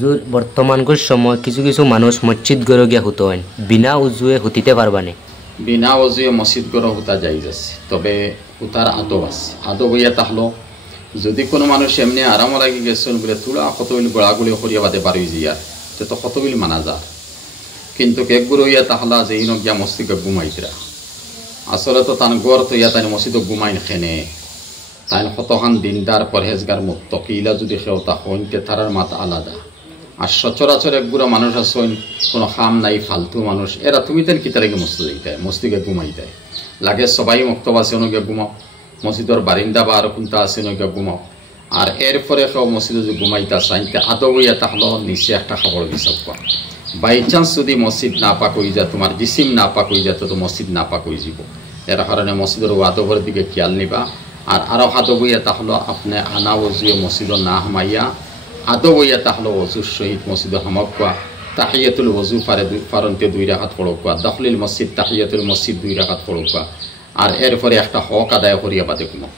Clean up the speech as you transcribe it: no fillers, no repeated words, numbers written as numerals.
হুজুর বর্তমানকার সময় কিছু কিছু মানুষ মসজিদ গড়ে গিয়া হতো হয় বিনা উজুয়ে হতিতে পারবানে বিনা অজুয়ে মসজিদ গড় হুতা যাইজ আছে, তবে হুতার আদব আছে। আদব হইয়া তাহলো যদি কোনো মানুষ এমনি আরাম লাগি গেছেন বলে তুলা কতগুলি গোড়াগুলি করিয়া বাদে বাড়ি যাইয়ার তে তো কতগুলি মানা যায়, কিন্তু কেকগুলো হইয়া তাহলা যে ইন গিয়া মসজিদে ঘুমাইতরা আসলে তো তান গড় তো ইয়া তাই মসজিদ ঘুমাইন খেনে তাই কতখান দিনদার পরহেজগার মুত্তকিলা যদি সেও তা হইতে তারার মাত আলাদা। আর সচরাচর একগুড়া মানুষ আসেন কোনো খাম নাই ফালতু মানুষ, এরা তুমি তেন কিতা লাগে মসজিদে ঘুমাই দেয় লাগে সবাই মক্তব আছে অনুগে ঘুমাও, মসজিদের বারিন্দা বা আর কোনটা আছে অনুগে ঘুমাও। আর এরপরে কেউ মসজিদে যে ঘুমাইতা চাইতে আদব হইয়া তাহলে নিচে একটা খবর হিসাব করা। বাই চান্স যদি মসজিদ না পাক হয়ে যায়, তোমার জিসিম না পাক হয়ে যায়, তো মসজিদ না পাক হয়ে যাব। এর কারণে মসজিদের আদবের দিকে খেয়াল নিবা। আর আরও আদব হইয়া তাহলে আপনি আনা অজুয়ে মসজিদ না হামাইয়া আদব হইয়া তাহলে অজুর সহিত মসজিদ হামাকুয়া তাহিয়াতুল ওযু ফারন্তে 2 রাকাত পড়কুয়া, দাখলিল মসজিদ তাহিয়াতুল মসজিদ 2 রাকাত পড়কুয়া। আর এরপরে একটা হক আদায় করিয়া বাদে ঘুমাও।